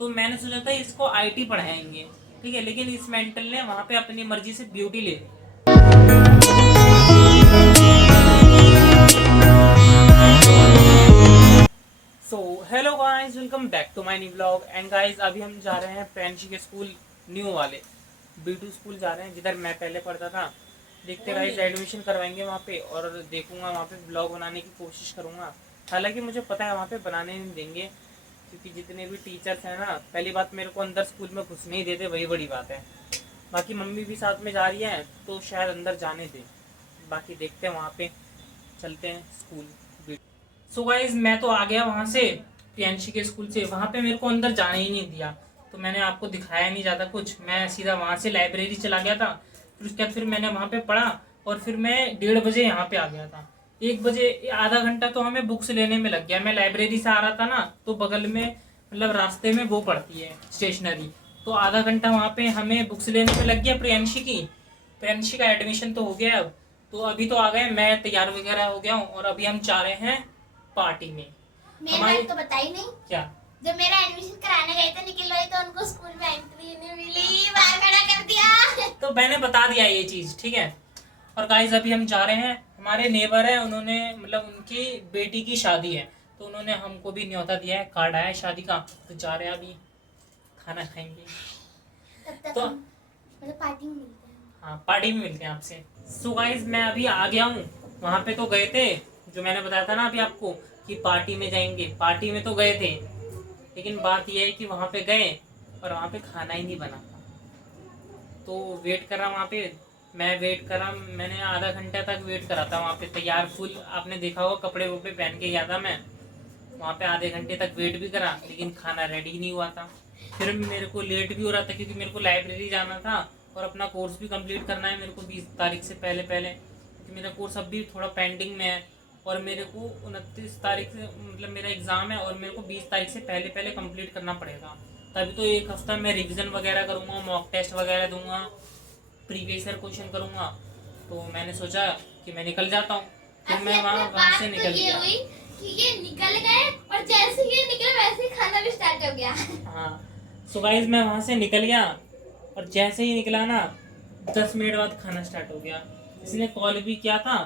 तो मैंने सोचा था इसको आईटी पढ़ाएंगे, ठीक है, लेकिन इस मेंटल ने वहाँ पे अपनी मर्जी से ब्यूटी ले ली। So hello guys, welcome back to my new blog. And guys अभी हम जा रहे हैं प्रियांशी के स्कूल, न्यू वाले B2 स्कूल जा रहे हैं, जिधर मैं पहले पढ़ता था। देखते गाइस एडमिशन करवाएंगे वहाँ पे, और देखूंगा वहाँ पे ब्लॉग बनाने की कोशिश करूंगा। हालांकि मुझे पता है वहाँ पे बनाने नहीं देंगे, क्योंकि जितने भी टीचर्स हैं ना, पहली बात मेरे को अंदर स्कूल में घुसने ही देते, वही बड़ी बात है। बाकी मम्मी भी साथ में जा रही है तो शायद अंदर जाने दे। बाकी देखते हैं, वहाँ पे चलते हैं स्कूल। सो गाइज मैं तो आ गया वहाँ से, प्रियांशी के स्कूल से। वहाँ पे मेरे को अंदर जाने ही नहीं दिया, तो मैंने आपको दिखाया नहीं ज़्यादा कुछ। मैं सीधा वहाँ से लाइब्रेरी चला गया था, फिर उसके बाद फिर मैंने वहाँ पे पढ़ा, और फिर मैं 1:30 बजे यहाँ पे आ गया था। 1 बजे आधा घंटा तो हमें बुक्स लेने में लग गया। मैं लाइब्रेरी से आ रहा था ना, तो बगल में मतलब रास्ते में वो पड़ती है स्टेशनरी, तो आधा घंटा वहाँ पे हमें बुक्स लेने में लग गया प्रियांशी की। प्रियांशी का एडमिशन तो हो गया अब, तो अभी तो आ गए, मैं तैयार वगैरह हो गया हूँ, और अभी हम जा रहे हैं पार्टी में। मेरी बात तो बताई नहीं। क्या? जब मेरा एडमिशन कराने गए थे निखिल भाई, तो उनको स्कूल में एंट्री नहीं मिली, बाहर खड़ा कर दिया। तो मैंने बता दिया ये चीज, ठीक है। और गाइस अभी हम जा रहे हैं, हमारे नेबर है, उन्होंने मतलब उनकी बेटी की शादी है, तो उन्होंने हमको भी न्योता दिया है, कार्ड आया है शादी का, तो जा रहे हैं अभी, खाना खाएंगे। तब तक तो हम मतलब पार्टी में मिलते हैं। हाँ, पार्टी में मिलते हैं आपसे। सो गाइस मैं अभी आ गया हूँ। वहाँ पे तो गए थे, जो मैंने बताया था ना अभी आपको कि पार्टी में जाएंगे, पार्टी में तो गए थे, लेकिन बात यह है कि वहाँ पे गए और वहाँ पे खाना ही नहीं बना था। तो वेट करा वहाँ पे, मैं वेट करा, मैंने आधा घंटा तक वेट करा था वहाँ पे, तैयार फुल, आपने देखा होगा कपड़े वपड़े पहन के गया था मैं। वहाँ पे आधे घंटे तक वेट भी करा, लेकिन खाना रेडी ही नहीं हुआ था। फिर मेरे को लेट भी हो रहा था, क्योंकि मेरे को लाइब्रेरी जाना था और अपना कोर्स भी कंप्लीट करना है मेरे को 20 तारीख से पहले पहले, क्योंकि मेरा कोर्स अब भी थोड़ा पेंडिंग में है, और मेरे को 29 तारीख से मतलब मेरा एग्ज़ाम है, और मेरे को 20 तारीख से पहले पहले कंप्लीट करना पड़ेगा। तभी तो एक हफ्ता मैं रिवीजन वगैरह करूँगा, मॉक टेस्ट वगैरह दूंगा, प्रीवियस ईयर क्वेश्चन करूँगा। तो मैंने सोचा कि मैं निकल जाता हूँ, फिर मैं वहाँ से निकल गया। कि ये निकल गए, और जैसे ये निकले वैसे ही खाना भी स्टार्ट हो गया। हाँ, सो गाइस मैं वहाँ से निकल गया, और जैसे ही निकला ना, 10 मिनट बाद खाना स्टार्ट हो गया। इसने कॉल भी किया था,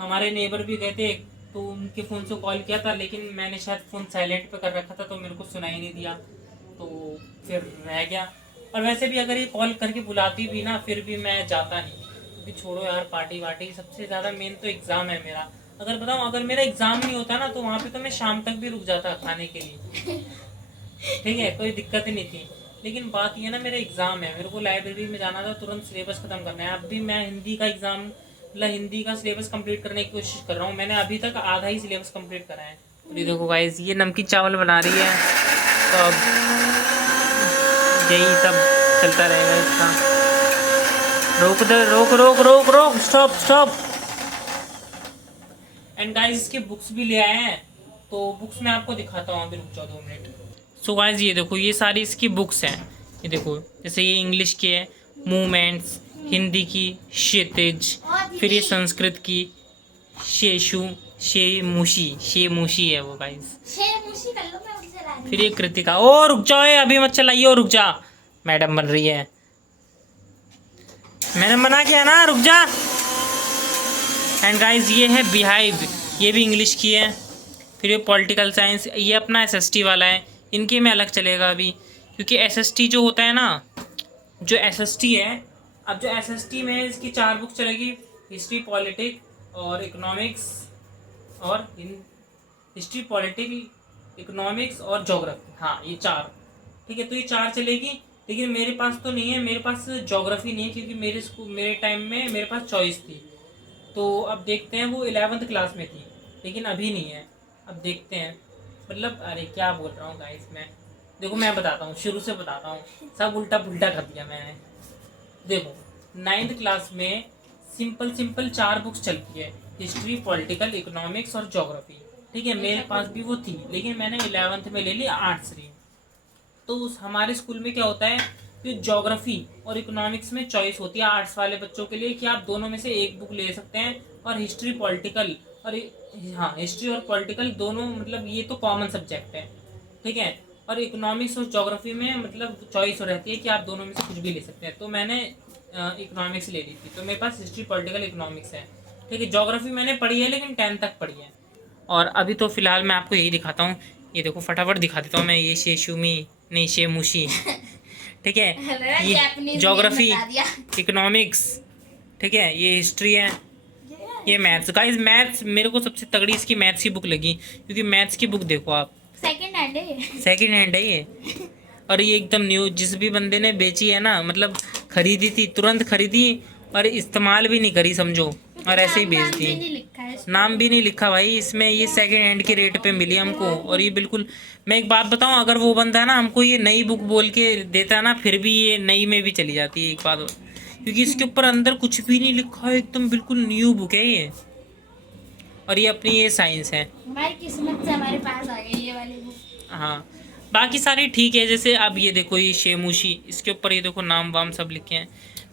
हमारे नेबर भी गए थे, तो उनके फ़ोन से कॉल किया था, लेकिन मैंने शायद फ़ोन साइलेंट पे कर रखा था, तो मेरे को सुनाई नहीं दिया, तो फिर रह गया। और वैसे भी अगर ये कॉल करके बुलाती भी ना, फिर भी मैं जाता नहीं, क्योंकि छोड़ो यार, पार्टी वार्टी, सबसे ज़्यादा मेन तो एग्ज़ाम है मेरा। अगर बताऊँ, अगर मेरा एग्ज़ाम नहीं होता ना, तो वहाँ पे तो मैं शाम तक भी रुक जाता खाने के लिए, ठीक है, कोई दिक्कत ही नहीं थी। लेकिन बात ये ना, मेरा एग्ज़ाम है, मेरे को लाइब्रेरी में जाना था, तुरंत सिलेबस ख़त्म करना है। अब भी मैं हिंदी का एग्ज़ाम, मतलब हिंदी का सिलेबस कंप्लीट करने की कोशिश कर रहा हूँ। मैंने अभी तक आधा ही सिलेबस कंप्लीट करा है। और ये देखो गाइस, ये नमकीन चावल बना रही है, तो अब यही सब चलता रहेगा इसका। रोक दे, रोक रोक रोक रोक, स्टॉप स्टॉप। एंड गाइस इसके बुक्स भी ले आए हैं, तो बुक्स मैं आपको दिखाता हूँ, अभी रुक जाओ 2 मिनट। सो गाइस ये देखो, ये सारी इसकी बुक्स हैं। ये देखो, जैसे ये इंग्लिश की है, मूवमेंट्स, हिंदी की क्षितिज, फिर ये संस्कृत की शेषु, शेमुशी है वो गाइस। शेमुशी कर लो, मैं उनसे रानी। फिर ये कृतिका। ओ रुक जाओ, अभी मत चलाइए, रुक जा, मैडम बन रही है, मैंने मना किया ना, रुक जा। एंड गाइस ये है बिहाइव, ये भी इंग्लिश की है। फिर ये पॉलिटिकल साइंस, ये अपना एसएसटी वाला है, इनके में अलग चलेगा अभी, क्योंकि एसएसटी जो होता है ना, जो एसएसटी है, अब जो एसएसटी में है, इसकी 4 बुक चलेगी, हिस्ट्री, पॉलिटिक्स और इकोनॉमिक्स, और हिस्ट्री, पॉलिटिक्स, इकोनॉमिक्स और ज्योग्राफी। हाँ, ये 4, ठीक है, तो ये 4 चलेगी। लेकिन मेरे पास तो नहीं है, मेरे पास ज्योग्राफी नहीं है, क्योंकि मेरे टाइम में मेरे पास चॉइस थी। तो अब देखते हैं, वो 11th क्लास में थी, लेकिन अभी नहीं है। अब देखते हैं, मतलब अरे क्या बोल रहा हूँ गाइस मैं, देखो मैं बताता हूँ, शुरू से बताता हूँ, सब उल्टा पुल्टा कर दिया मैंने। देखो 9th क्लास में सिंपल सिंपल 4 बुक्स चलती है, हिस्ट्री, पॉलिटिकल, इकोनॉमिक्स और ज्योग्राफी, ठीक है, मेरे पास भी वो थी, लेकिन मैंने 11th में ले ली आर्ट्स ली। तो उस हमारे स्कूल में क्या होता है कि ज्योग्राफी और इकोनॉमिक्स में चॉइस होती है आर्ट्स वाले बच्चों के लिए, कि आप दोनों में से एक बुक ले सकते हैं, और हिस्ट्री, पॉलिटिकल और हाँ, हिस्ट्री और पॉलिटिकल दोनों, मतलब ये तो कॉमन सब्जेक्ट है, ठीक है। और इकोनॉमिक्स और ज्योग्राफी में मतलब चॉइस रहती है कि आप दोनों में से कुछ भी ले सकते हैं। तो मैंने इकोनॉमिक्स ले ली थी, तो मेरे पास हिस्ट्री पॉलिटिकल इकोनॉमिक्स है। ठीक है, ज्योग्राफी मैंने पढ़ी है लेकिन 10 तक पढ़ी है। और अभी तो फिलहाल मैं आपको यही दिखाता हूँ, ये देखो फटाफट दिखा देता हूँ मैं, ये शेशुमी नहीं शेमुशी ठीक है, ये ज्योग्राफी, इकोनॉमिक्स, ठीक है, ये हिस्ट्री है, ये मैथ्स। गाइस मैथ्स मेरे को सबसे तगड़ी इसकी मैथ्स की बुक लगी, क्योंकि मैथ्स की बुक देखो आप, सेकंड हैंड है, सेकंड हैंड है ये, और ये एकदम न्यू, जिस भी बंदे ने बेची है ना, मतलब खरीदी थी, तुरंत खरीदी और इस्तेमाल भी नहीं करी समझो, और ऐसे ही बेच दी। नाम भी नहीं लिखा भाई इसमें, ये सेकंड हैंड के रेट पे मिली हमको। और ये बिल्कुल, मैं एक बात बताऊं, अगर वो बंदा है ना हमको ये नई बुक बोल के देता है ना, फिर भी ये नई में भी चली जाती है एक बात, क्योंकि इसके ऊपर अंदर कुछ भी नहीं लिखा है, एकदम बिल्कुल न्यू बुक है ये। और ये अपनी ये साइंस है, हमारी किस्मत से हमारे पास आ गई ये वाली बुक। हाँ बाकी सारी ठीक है। जैसे अब ये देखो ये शेमुशी, इसके ऊपर ये देखो नाम वाम सब लिखे हैं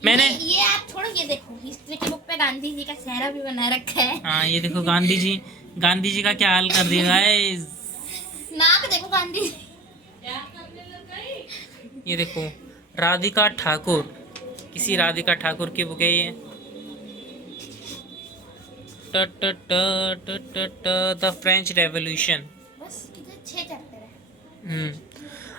मैंने। ये आप छोड़ो, ये देखो हिस्ट्री की बुक पे गांधी जी का चेहरा भी बना रखा है। हाँ ये देखो गांधी जी, गांधी जी का क्या हाल कर दिया है, नाक देखो गांधी जी। ये देखो राधिका ठाकुर, किसी राधिका ठाकुर की बुक है ये। द फ्रेंच रेवोल्यूशन, बस इधर 6 चैप्टर है।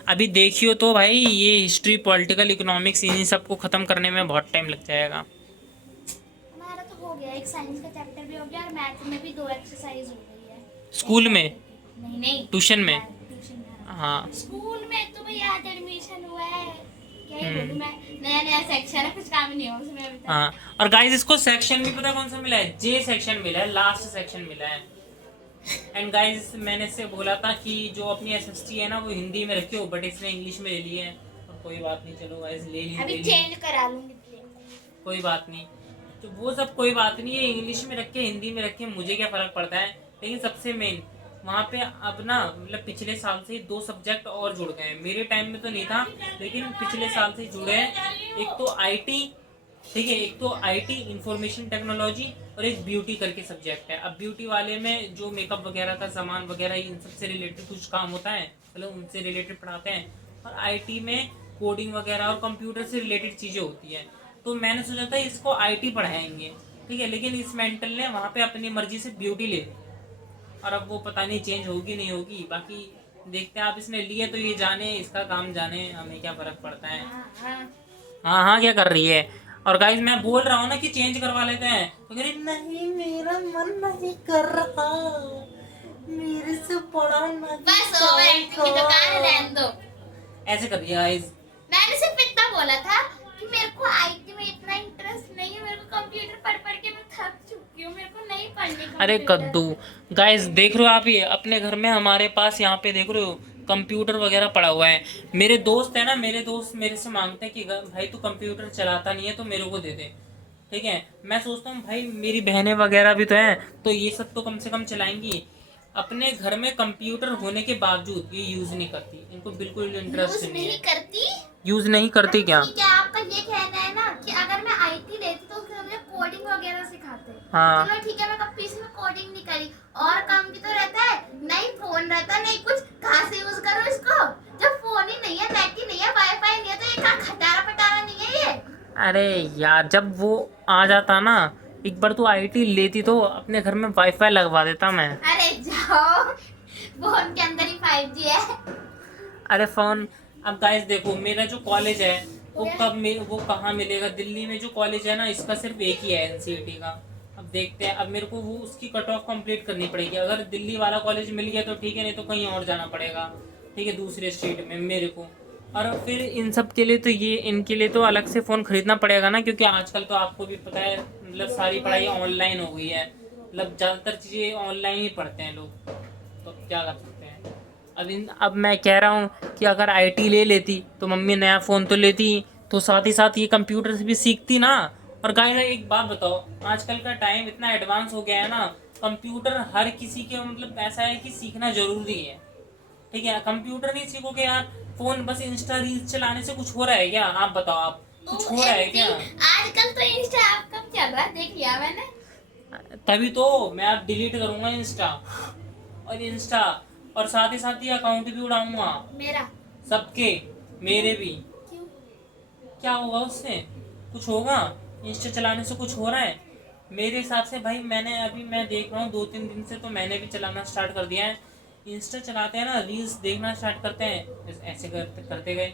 अभी देखियो तो भाई ये हिस्ट्री पॉलिटिकल इकोनॉमिक्स इन सबको ख़त्म करने में बहुत टाइम लग जाएगा। हमारा तो हो गया, एक साइंस का चैप्टर भी हो गया और मैथ में भी 2 एक्सरसाइज हो गई है। स्कूल में नहीं नहीं, ट्यूशन में, ट्यूशन में। हाँ स्कूल में तो भाई आज एडमिशन हुआ है, क्या ही बोलूं मैं, नया नया सेक्शन है, कुछ काम नहीं हुआ उसमें अभी तक। हाँ, और गाइस इसको सेक्शन भी पता कौन सा मिला है, जे सेक्शन मिला है, लास्ट सेक्शन मिला है। एंड गाइस मैंने इससे बोला था कि जो अपनी एसएसटी है ना वो हिंदी में रखियो, बट इसने इंग्लिश में ले ली है, और कोई बात नहीं, चलो गाइस ले ली, अभी चेंज करा लूंगी, कोई बात नहीं। तो वो सब कोई बात नहीं है, इंग्लिश में रखे हिंदी में रखे मुझे क्या फ़र्क पड़ता है। लेकिन सबसे मेन वहाँ पे अब ना, मतलब पिछले साल से 2 सब्जेक्ट और जुड़ गए हैं, मेरे टाइम में तो नहीं था लेकिन पिछले साल से जुड़े हैं। एक तो आईटी, ठीक है, एक तो आईटी इंफॉर्मेशन टेक्नोलॉजी, और एक ब्यूटी करके सब्जेक्ट है। अब ब्यूटी वाले में जो मेकअप वगैरह का सामान वगैरह इन सब से रिलेटेड कुछ काम होता है, मतलब उनसे रिलेटेड पढ़ाते हैं, और आईटी में कोडिंग वगैरह और कंप्यूटर से रिलेटेड चीज़ें होती हैं। तो मैंने सोचा था इसको आईटी पढ़ाएंगे, ठीक है, लेकिन इस मेंटल ने वहाँ पे अपनी मर्जी से ब्यूटी ले ली, और अब वो पता नहीं चेंज होगी नहीं होगी, बाकी देखते हैं। आप इसने लिए तो ये जाने, इसका काम जाने, हमें क्या फ़र्क पड़ता है। हाँ हाँ क्या कर रही है। और गाइस मैं बोल रहा हूँ ना कि चेंज करवा लेते हैं, तो कह रही नहीं मेरा मन नहीं कर रहा, मेरे से पढ़ा नहीं, बस ओवर एक्टिंग की दुकान है, रहने दो। ऐसे कर दिया गाइस। मैंने सिर्फ इतना बोला था कि मेरे को आईटी में इतना इंटरेस्ट नहीं है, मेरे को कंप्यूटर पढ़ पढ़ के मैं थक चुकी हूँ, मेरे को नहीं पढ़ने का। अरे कद्दू, गाइस देख रहे हो आप, ये अपने घर में हमारे पास यहाँ पे देख रहे हो कंप्यूटर वगैरह पड़ा हुआ है। मेरे दोस्त है ना, मेरे दोस्त मेरे से मांगते हैं कि भाई तू कंप्यूटर चलाता नहीं है तो मेरे को दे दे, ठीक है। मैं सोचता हूँ भाई मेरी बहनें वगैरह भी तो हैं, तो ये सब तो कम से कम चलाएंगी। अपने घर में कंप्यूटर होने के बावजूद ये यूज नहीं करती, इनको बिल्कुल इंटरेस्ट नहीं है। करती, यूज नहीं करती क्या? क्या आपका ये कहना है ना कि अगर मैं आईटी लेती तो उसके मुझे कोडिंग वगैरह सिखाते। हाँ चलो ठीक है, मैं कभी पीसी में कोडिंग नहीं करी, और काम भी तो रहता है, नहीं फोन रहता नहीं कुछ, कहाँ से यूज करो इसको, जब फोन ही नहीं है, नेट ही नहीं है, वाईफाई नहीं है, तो ये क्या खटारा पटारा नहीं है ये। अरे यार जब वो आ जाता ना, एक बार तो आईटी लेती तो अपने घर में वाईफाई लगवा देता मैं। अरे जाओ, फोन के अंदर ही 5G है। अरे फोन, अब गाइस देखो मेरा जो कॉलेज है वो कहाँ मिलेगा, दिल्ली में जो कॉलेज है ना इसका सिर्फ एक ही है एनसीईटी का। अब देखते हैं, अब मेरे को वो उसकी कट ऑफ कंप्लीट करनी पड़ेगी, अगर दिल्ली वाला कॉलेज मिल गया तो ठीक है, नहीं तो कहीं और जाना पड़ेगा, ठीक है, दूसरे स्टेट में मेरे को। और फिर इन सब के लिए तो ये, इनके लिए तो अलग से फ़ोन खरीदना पड़ेगा ना, क्योंकि आजकल तो आपको भी पता है मतलब सारी पढ़ाई ऑनलाइन हो गई है, मतलब ज़्यादातर चीज़ें ऑनलाइन ही पढ़ते हैं लोग, तो क्या कर सकते हैं। अब मैं कह रहा हूँ कि अगर आईटी ले लेती तो मम्मी नया फ़ोन तो लेती, तो साथ ही साथ ये कंप्यूटर से भी सीखती ना। और गाइस एक बात बताओ, आजकल का टाइम इतना एडवांस हो गया है ना, कंप्यूटर हर किसी के मतलब ऐसा है कि सीखना ज़रूरी है, ठीक है। कंप्यूटर नहीं सीखोगे यार, फोन बस इंस्टा रील्स चलाने से कुछ हो रहा है क्या? आप बताओ, आप कुछ हो रहा है क्या? आजकल तो इंस्टा कम चल रहा है, देख लिया मैंने, तभी तो मैं अब डिलीट करूंगा इंस्टा। और इंस्टा और साथ ही साथ ये अकाउंट भी उड़ाऊंगा मेरा सबके, मेरे भी। क्यों? क्या होगा उससे? कुछ होगा? इंस्टा चलाने से कुछ हो रहा है? मेरे हिसाब से भाई, मैं देख रहा हूँ 2-3 दिन से, तो मैंने भी चलाना स्टार्ट कर दिया है। इंस्टा चलाते हैं ना, रील्स देखना स्टार्ट करते हैं, ऐसे करते गए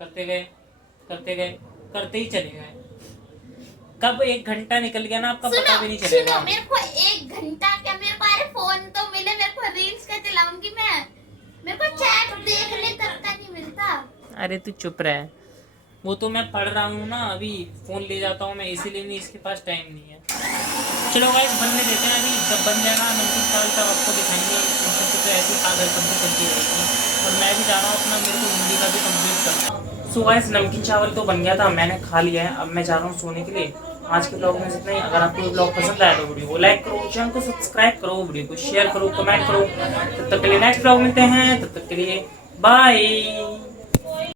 करते गए करते गए करते ही चले गए। कब 1 घंटा निकल गया ना, आपका पता भी नहीं चलेगा। सुनो, मेरे को 1 घंटा क्या, मेरे को अरे फोन तो मिले, मेरे को रील्स क्या चलाऊंगी मैं? मेरे को चैट देखने तक का नहीं मिलता। अरे तू चुप रह, वो तो मैं पढ़ रहा हूँ ना, अभी फोन ले जाता हूँ मैं, इसीलिए नहीं, इसके पास टाइम नहीं है। चलो गाइस, बनने देते हैं, अभी जब बन जाएगा नमकीन चावल तब आपको दिखाएंगे। तो ऐसी आदत सबसे चलती रहेगी। और मैं भी जा रहा हूँ अपना, मेरे को हिंदी का भी कंप्लीट करना। सो गाइस, नमकीन चावल तो बन गया था, मैंने खा लिया है, अब मैं जा रहा हूँ सोने के लिए। आज के ब्लॉग में इतना ही। अगर आपको ब्लॉग पसंद आया तो वीडियो को लाइक करो, चैनल को सब्सक्राइब करो, वीडियो को शेयर करो, कमेंट करो। तब तक के लिए नेक्स्ट ब्लॉग मिलते हैं, तब तक के लिए बाय।